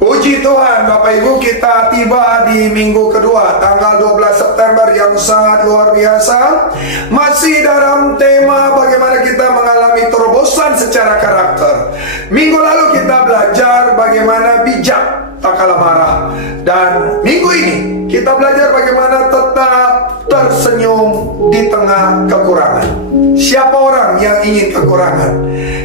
Puji Tuhan, Bapak Ibu, kita tiba di minggu kedua, tanggal 12 September yang sangat luar biasa. Masih dalam tema bagaimana kita mengalami terobosan secara karakter. Minggu lalu kita belajar bagaimana bijak tak kalah marah. Dan minggu ini kita belajar bagaimana tetap tersenyum di tengah kekurangan. Siapa orang yang ingin kekurangan?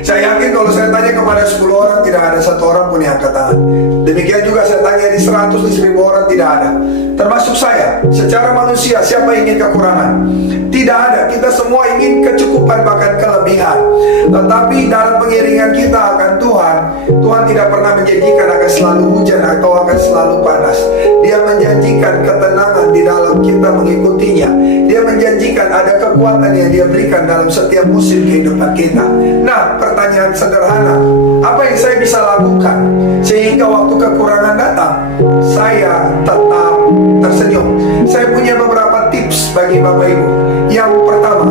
Saya yakin kalau saya tanya kepada 10 orang, tidak ada satu orang pun yang angkat tangan. Demikian juga saya tanya di 100, di 1000 orang, tidak ada. Termasuk saya, secara manusia, siapa ingin kekurangan? Tidak ada, kita semua ingin kecukupan bahkan kelebihan. Tetapi dalam pengiringan kita akan Tuhan, Tuhan tidak pernah menjanjikan akan selalu hujan atau akan selalu panas. Dia menjanjikan ketenangan di dalam kita mengikutinya. Dia menjanjikan ada kekuatan yang Dia berikan dalam setiap musim kehidupan kita. Nah, pertanyaan sederhana, apa yang saya bisa lakukan sehingga waktu kekurangan datang saya tetap tersenyum? Saya punya beberapa tips bagi Bapak Ibu. Yang pertama,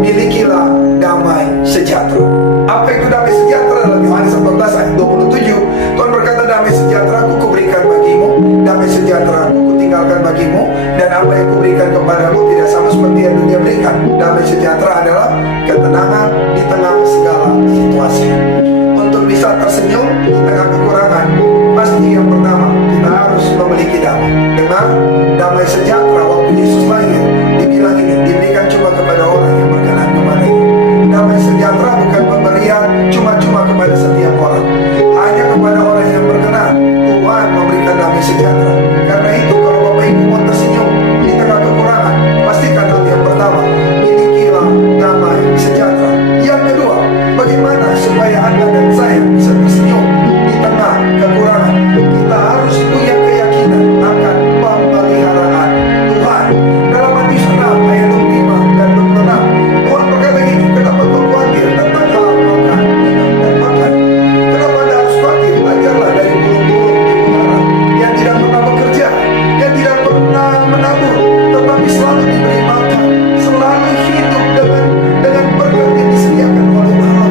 milikilah damai sejahtera. Apa itu damai sejahtera? Dalam Yohanes 14 ayat 27, Tuhan berkata, damai sejahtera aku kuberikan bagimu, damai sejahtera aku kutinggalkan bagimu, dan apa yang kuberikan kepadamu tidak sama seperti yang dunia berikan. Damai sejahtera adalah ketenangan di tengah segala situasi. Untuk bisa tersenyum di tengah kekurangan, pasti yang pertama kita harus memiliki damai. Dengar, damai sejahtera waktu Yesus lahir dibilang ini diberikan cuma kepada orang yang berkenan kepadanya. Damai sejahtera bukan pemberian cuma-cuma kepada setiap orang, hanya kepada orang yang berkenan. Tuhan memberikan damai sejahtera. Karena itu kalau Bapak Ibu mau tersenyum di tengah kekurangan, pastikan hal yang pertama, milikilah damai sejahtera. Yang kedua, bagaimana supaya Anda dan saya bisa tersenyum di tengah kekurangan? Kita harus punya keyakinan akan pemeliharaan Tuhan. Dalam Matius 6 ayat 25 dan 26, Tuhan berkata gini, kenapa kau khawatir tentang hal makan, minum, dan makan? Kenapa Anda harus khawatir? Belajarlah dari burung-burung di udara yang tidak pernah bekerja, yang tidak pernah menabur, tetapi selalu diberi makan, selalu hidup dengan berkat yang disediakan oleh Allah.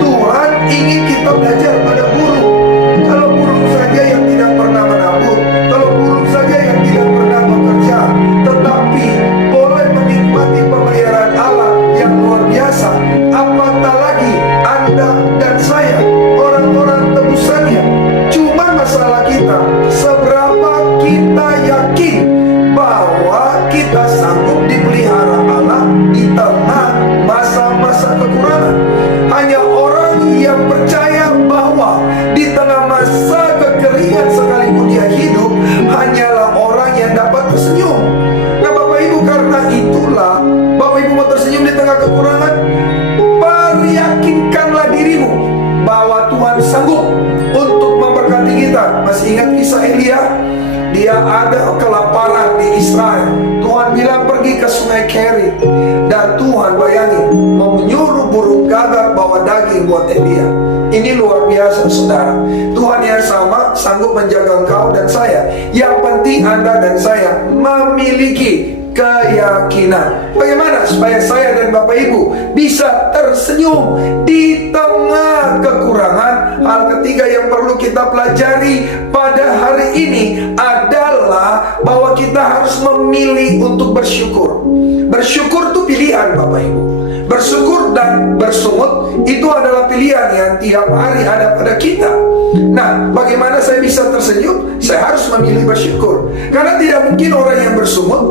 Tuhan ingin kita belajar pada burung. Kalau burung saja yang tidak pernah menabur, kalau burung saja yang tidak pernah bekerja, tetapi boleh menikmati pemeliharaan Allah yang luar biasa, apatah lagi Anda dan saya, orang-orang tebusannya. Cuma masalah kita, seberapa kita yakin bahwa kita sanggup dipelihara Allah di tengah masa-masa kekurangan. Hanya orang yang percaya bahwa di tengah masa kekeringan sekalipun dia hidup, hanyalah orang yang dapat tersenyum. Nah Bapak Ibu, karena itulah Bapak Ibu mau tersenyum di tengah kekurangan, peryakinkanlah dirimu bahwa Tuhan sanggup untuk memberkati kita. Masih ingat kisah Elia? Dia ada kelaparan di Israel. Tuhan bilang pergi ke sungai Kerit, dan Tuhan bayangin menyuruh burung gagak bawa daging buat Elia. Ini luar biasa saudara. Tuhan yang sama sanggup menjaga engkau dan saya. Yang penting Anda dan saya memiliki keyakinan. Bagaimana supaya saya dan Bapak Ibu bisa tersenyum di tengah kekurangan? Hal ketiga yang perlu kita pelajari pada hari ini adalah bahwa kita harus memilih untuk bersyukur. Bersyukur itu pilihan Bapak Ibu. Bersyukur dan bersungut itu adalah pilihan yang tiap hari ada pada kita. Nah, bagaimana saya bisa tersenyum? Saya harus memilih bersyukur. Karena tidak mungkin orang yang bersungut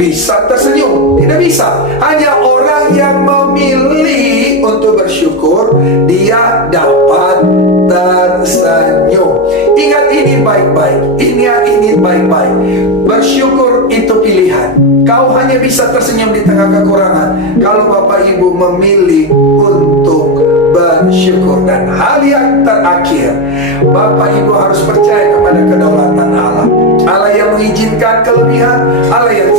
bisa tersenyum. Tidak bisa. Hanya orang yang memilih untuk bersyukur, dia dapat tersenyum. Ingat ini baik-baik. Ini baik-baik. Bersyukur itu pilihan. Kau hanya bisa tersenyum di tengah kekurangan kalau Bapak Ibu memilih untuk bersyukur. Dan hal yang terakhir, Bapak Ibu harus percaya kepada kedaulatan Allah. Allah yang mengizinkan kelebihan, Allah yang